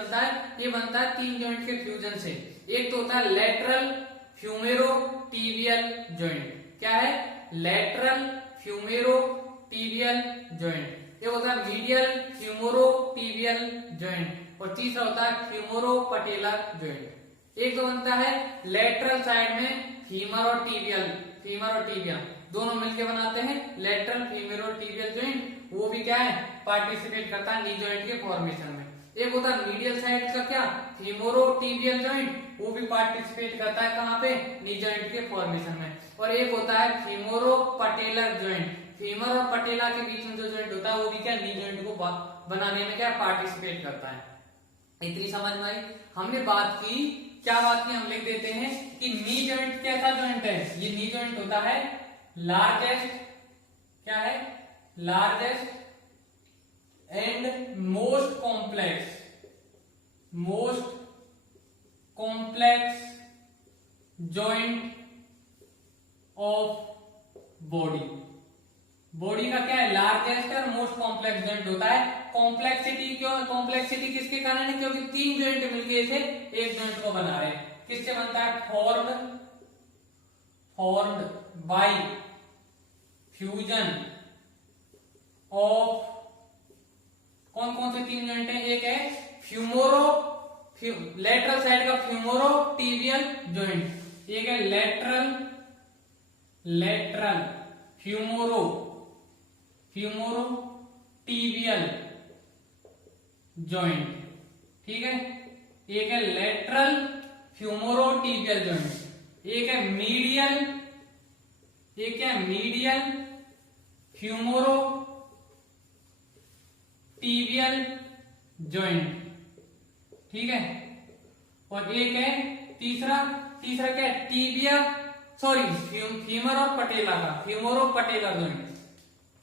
बनता है, ये बनता है तीन जॉइंट के फ्यूजन से। एक तो होता है लेटरल फ्यूमेरोटिबियल जॉइंट। क्या है? Lateral femorotibial joint. ये होता है मीडियल फ्यूमेरोटिबियल जॉइंट। और तीसरा होता है फ्यूमेरोपटेलर जॉइंट। एक तो बनता है लेटरल साइड में फीमर और टिबिया दोनों मिलकर बनाते हैं लेटरल फीमेरोटिबियल जॉइंट। वो भी क्या है? पार्टिसिपेट करता है नी जॉइंट के फॉर्मेशन में। एक होता है मीडियल साइड का क्या? फीमोरोटिबियल जॉइंट। वो भी पार्टिसिपेट करता है कहाँ पे? नी जॉइंट के फॉर्मेशन में। और एक होता है फीमोरोपटेलर जॉइंट। फीमर और पटेला के बीच में जो जॉइंट होता है वो भी क्या? नी जॉइंट को बनाने में क्या पार्टिसिपेट करता है। इतनी समझ में आई? हमने बात की, क्या बात की? हम लिख देते हैं कि नी जॉइंट कैसा जॉइंट है? ये नी जॉइंट होता है लार्जेस्ट, क्या है? Largest and most complex joint of body का क्या है? लार्जेस्ट और मोस्ट कॉम्प्लेक्स जॉइंट होता है। कॉम्प्लेक्सिटी क्यों? कॉम्प्लेक्सिटी किसके कारण है? क्योंकि तीन जॉइंट मिलकर इसे एक जॉइंट को बना रहे हैं। किससे बनता है? फॉर्म्ड बाय फ्यूजन ऑफ कौन कौन से तीन जॉइंट है? एक है लेटरल साइड का फ्यूमोरोटिबियल जॉइंट। एक है लेटरल फ्यूमोरोटिबियल जॉइंट। ठीक है। एक है लेटरल फ्यूमोरोटिबियल जॉइंट। एक है मीडियल फ्यूमोरोटिबियल जॉइंट। ठीक है। और एक है तीसरा क्या है? फीमर और पटेला का फ्यूमोरोपटेलर जॉइंट।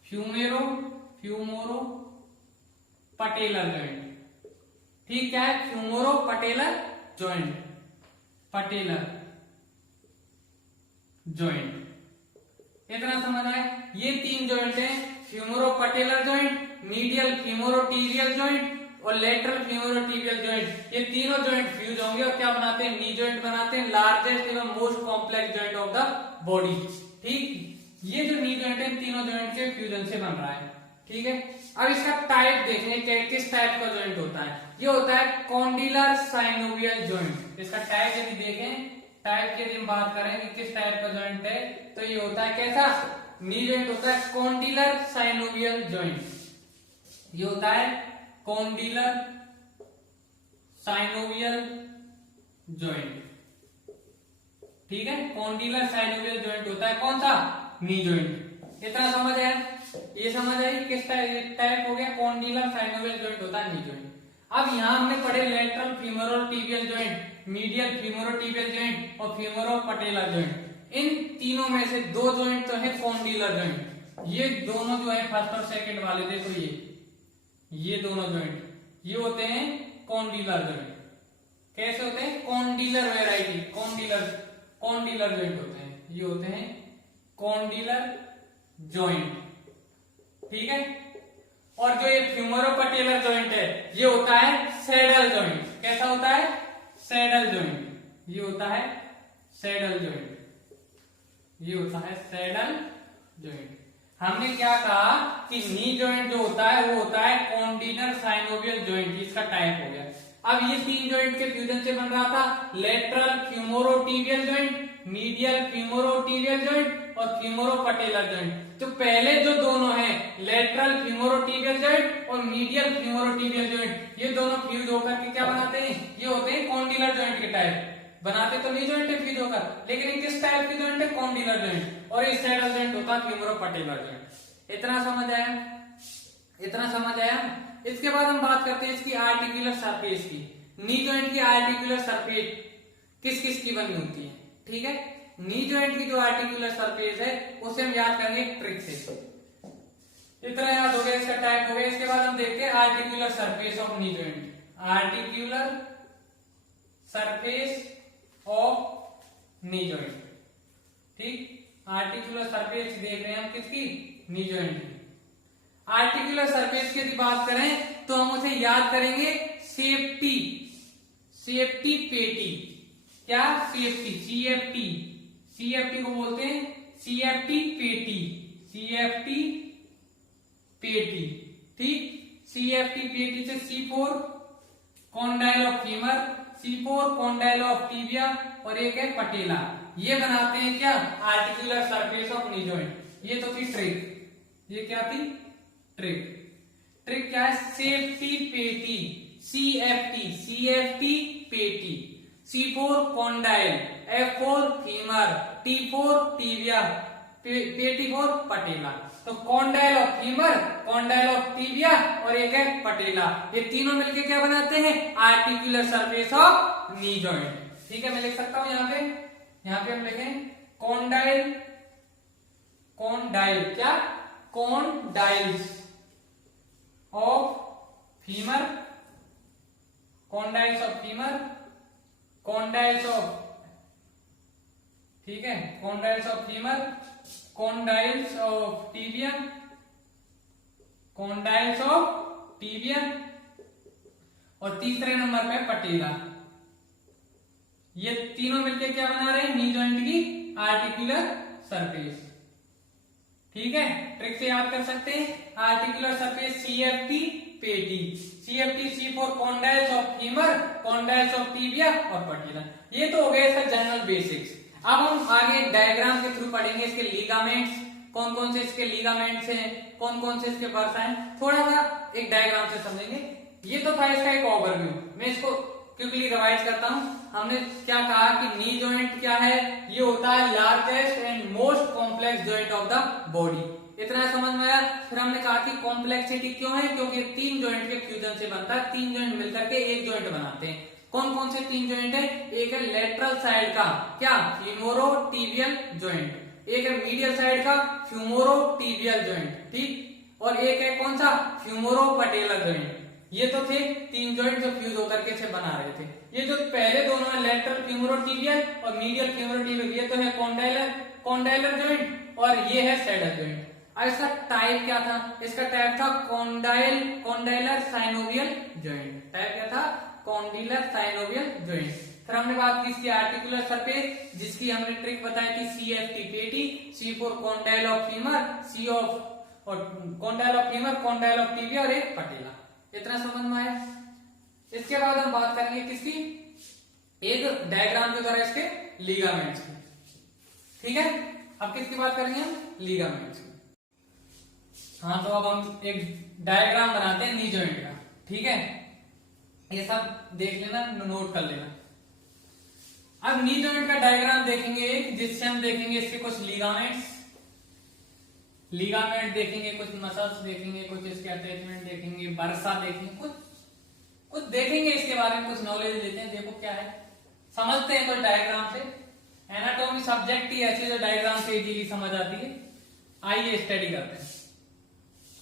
फ्यूमोरोपटेलर जॉइंट। ठीक क्या है? फ्यूमोरोपटेलर जॉइंट। इतना समझ आए? ये तीन जॉइंट है, फ्यूमोरोपटेलर जॉइंट, मीडियल फ्यूमोरोटिबियल जॉइंट और लेटरल फ्यूमोरोटिबियल जॉइंट। ये तीनों जॉइंट फ्यूज होंगे और क्या बनाते हैं? नी जॉइंट बनाते हैं, लार्जेस्ट एवं most complex joint of the body. ठीक। ये जो नी जॉइंट है तीनों जॉइंट के फ्यूजन से बन रहा है। ठीक है। अब इसका टाइप देखें कि किस टाइप का जॉइंट होता है। ये होता है कॉन्डिलर साइनोवियल जॉइंट। इसका टाइप यदि देखें, टाइप की यदि हम बात करें कि किस टाइप का जॉइंट है, तो ये होता है कैसा? नी जॉइंट होता है कॉन्डिलर साइनोवियल जॉइंट। ये होता है कॉन्डिलर साइनोवियल जॉइंट। ठीक है। कॉन्डिलर साइनोवियल जॉइंट होता है कौन सा? Knee joint. इतना समझ आया? ये समझ आई किस टाइप हो गया? कॉन्डिलर साइनोवियल जॉइंट होता है नी जॉइंट। अब यहां हमने पढ़े लेटरल फीमोरोटिबियल जॉइंट, मीडियल फ्यूमोरोटिबियल जॉइंट और फ्यूमोरोपटेलर जॉइंट। इन तीनों में से दो जॉइंट तो है कॉन्डिलर जॉइंट। ये दोनों जो है फर्स्ट और सेकंड वाले, देखो ये दोनों जॉइंट ये होते हैं कॉन्डिलर जॉइंट। कैसे होते हैं? कॉन्डिलर वेराइटी, कॉन्डिलर जॉइंट होते हैं। ये होते हैं कॉन्डिलर जॉइंट। ठीक है। और जो ये फ्यूमोरोपटेलर जॉइंट है ये होता है सैडल जॉइंट। कैसा होता है? Saddle joint. ये होता है सैडल जॉइंट। ये होता है सैडल जॉइंट। हमने क्या कहा कि नी जॉइंट जो होता है वो होता है कॉन्डिलर साइनोवियल जॉइंट। इसका टाइप हो गया। अब ये तीन जॉइंट के फ्यूजन से बन रहा था लेटरल फ्यूमोरोटिबियल जॉइंट, मीडियल फ्यूमोरोटिबियल जॉइंट और फ्यूमोरोपटेलर जॉइंट। तो पहले जो दोनों हैं लेटरल फ्यूमोरोटिबियल जॉइंट और मीडियल फ्यूमोरोटिबियल जॉइंट, ये दोनों फ्यूज होकर के क्या बनाते हैं? ये होते हैं कॉन्डिलर जॉइंट के टाइप। बनाते तो नी जॉइंट है फ्यूज होकर, लेकिन ये किस टाइप की जॉइंट है? Condylar joint. और इस सैडल जॉइंट होता है फ्यूमोरोपटेलर जॉइंट। इतना समझ आया? इतना समझ आया? इसके बाद हम बात करते हैं इसकी आर्टिकुलर सरफेस की। नी जॉइंट की आर्टिकुलर सरफेस किस किस की बनी होती है? ठीक है। नी जॉइंट की जो आर्टिकुलर सरफेस है उसे हम याद करेंगे ट्रिक से। इतना याद हो गया, इसका टाइप हो गया। इसके बाद हम देखते हैं articular surface of knee joint. Articular surface of knee joint. ठीक। आर्टिकुलर सरफेस देख रहे हैं हम किसकी? नी जॉइंट की। आर्टिकुलर सरफेस की यदि बात करें तो हम उसे याद करेंगे सेफ्टी, सेफ्टी पेटी, क्या सेफ्टी, सीएफटी, सीएफटी को बोलते हैं सीएफटी पेटी, सीएफटी पेटी, ठीक। सीएफटी पेटी से C4 condyle of femur, C4 condyle of tibia और एक है पटेला, ये बनाते हैं क्या articular surface of knee joint. ये तो थी ट्रिक, ये क्या थी ट्रिक, ट्रिक क्या है सेफ्टी पेटी, सीएफटी, सीएफटी पेटी, C4 condyle, F4 femur, T4 tibia, पेटी 4 पटेला। तो condyle of femur, condyle of tibia और एक है पटेला, ये तीनों मिलके क्या बनाते हैं articular surface of knee joint. ठीक है, मैं लिख सकता हूं यहाँ पे हम लिखें कॉन्डाइल, कॉन्डाइल क्या condyles of femur, condyles of femur, condyles of, ठीक है, condyles of femur, condyles of tibia, condyles of tibia और तीसरे नंबर पे पटेला। ये तीनों मिलके क्या बना रहे हैं नी जॉइंट की आर्टिकुलर सरफेस। ठीक है, ट्रिक से याद कर सकते हैं आर्टिकुलर सरफेस सीएफटी पेटी, CFT C4 condyles of femur, condyles of tibia और पटेला। ये तो हो गए सर जनरल बेसिक्स। अब हम आगे डायग्राम के थ्रू पढ़ेंगे इसके लीगामेंट्स, कौन कौन से इसके लीगामेंट्स हैं, कौन कौन से इसके बर्सा हैं, थोड़ा सा एक डायग्राम से समझेंगे। ये तो था इसका एक ओवरव्यू, मैं इसको क्विकली रिवाइज करता हूं। हमने क्या कहा कि नी जॉइंट क्या है, ये होता है largest and most complex joint of the body, इतना समझ में आया। फिर हमने कहा कि कॉम्प्लेक्सिटी क्यों है, क्योंकि तीन जॉइंट के फ्यूजन से बनता है, तीन जॉइंट मिलकर के एक जॉइंट बनाते हैं। कौन कौन से तीन जॉइंट है, एक है लेटरल साइड का क्या फ्यूमोरोटिबियल जॉइंट, एक है मीडियल साइड का फ्यूमोरोटिबियल जॉइंट, ठीक, और एक है कौन सा फ्यूमोरोपटेलर जॉइंट। ये तो थे तीन जॉइंट जो फ्यूज होकर के इसे बना रहे थे। ये जो पहले दोनों है लेटरल फ्यूमोरोटिबियल और मीडियल फ्यूमोरोटिबियल, ये तो है कॉन्डाइलर जॉइंट और ये है सैडल जॉइंट। अब इसका टाइप क्या था, इसका टाइप था कॉन्डाइलर साइनोवियल जॉइंट, टाइप क्या था कॉन्डिलर साइनोवियल जॉइंट। फिर हमने बात की इसकी आर्टिकुलर सरफेस, जिसकी हमने ट्रिक बताई थी सीएफटी पेटी, C4 condyle of femur, C of और condyle of femur, condyle of tibia और एक पटेला। इतना समझ में आया। इसके बाद हम बात करेंगे किसकी, एक डायग्राम के द्वारा इसके लीगामेंट्स की। ठीक है, अब किसकी बात करेंगे हम, लीगामेंट्स की। हाँ, तो अब हम एक डायग्राम बनाते हैं नी जॉइंट का। ठीक है, ये सब देख लेना, नोट कर लेना। अब नी जॉइंट का डायग्राम देखेंगे एक, जिससे हम देखेंगे इसके कुछ लीगामेंट्स, लीगामेंट देखेंगे, कुछ मसल्स देखेंगे, कुछ इसके अटैचमेंट देखेंगे, बर्सा देखेंगे, कुछ देखेंगे इसके बारे में, कुछ नॉलेज लेते हैं। देखो क्या है, समझते हैं कुछ डायग्राम से। एनाटॉमी सब्जेक्ट ही ऐसी जो डायग्राम से इजीली समझ आती है। आइए स्टडी करते हैं।